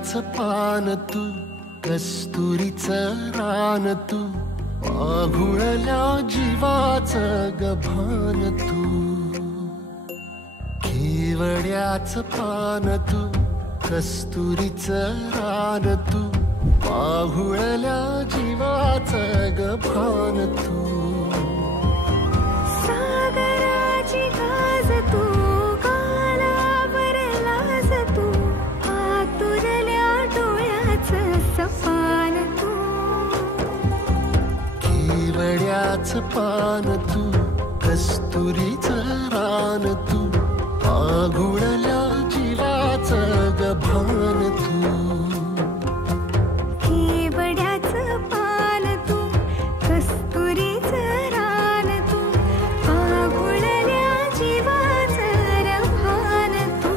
केवड्याचं पान तू, कस्तुरीचं रान तू, आघुळल्या जीवाचं गभान तू. केवड्याचं पान तू, कस्तुरीचं रान तू, आघुळल्या जीवाचं गभान तू. सागराची गाज तू, कालावरलाज तू, आतुरल्या डोळ्याचं सपान तू. केवड्याचं पान तू, कस्तुरीचं रान तू, आघुळल्या जीवाचं गभान तू. केवड्याचं पान तू, कस्तुरीचं रान तू, आघुळल्या जीवाचं रभान तू.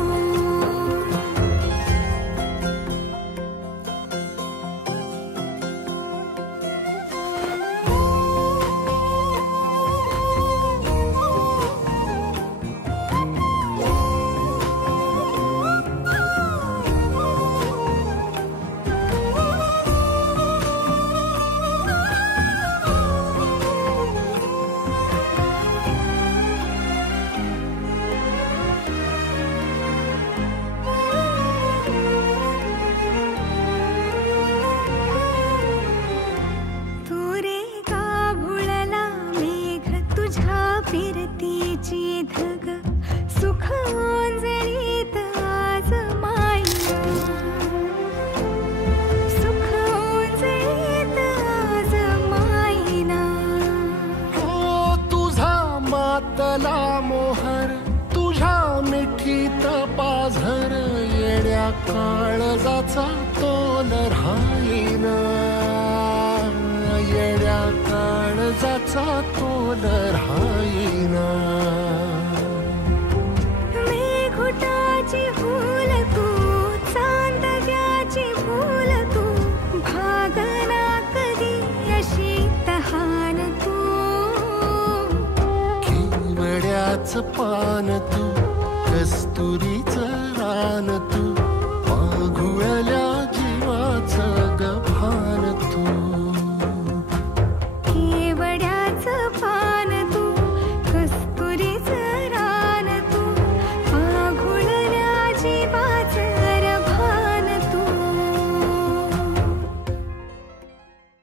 फिरतीची धग सुख ओंजळीत आज मायना, सुख ओंजळीत आज मायना. हो तुझा मातला मोहर, तुझ्या मिठीत पाझर, येड्या काळजाचा तोल राहीना, येड्या काळजाचा तोल राहीना. मेघुटाची फूल तू, चांदव्याची फूल तू, भागना कधी अशी तहान तू. केवड्याचं पान तू, कस्तुरीचं रान तू, आघुळल्या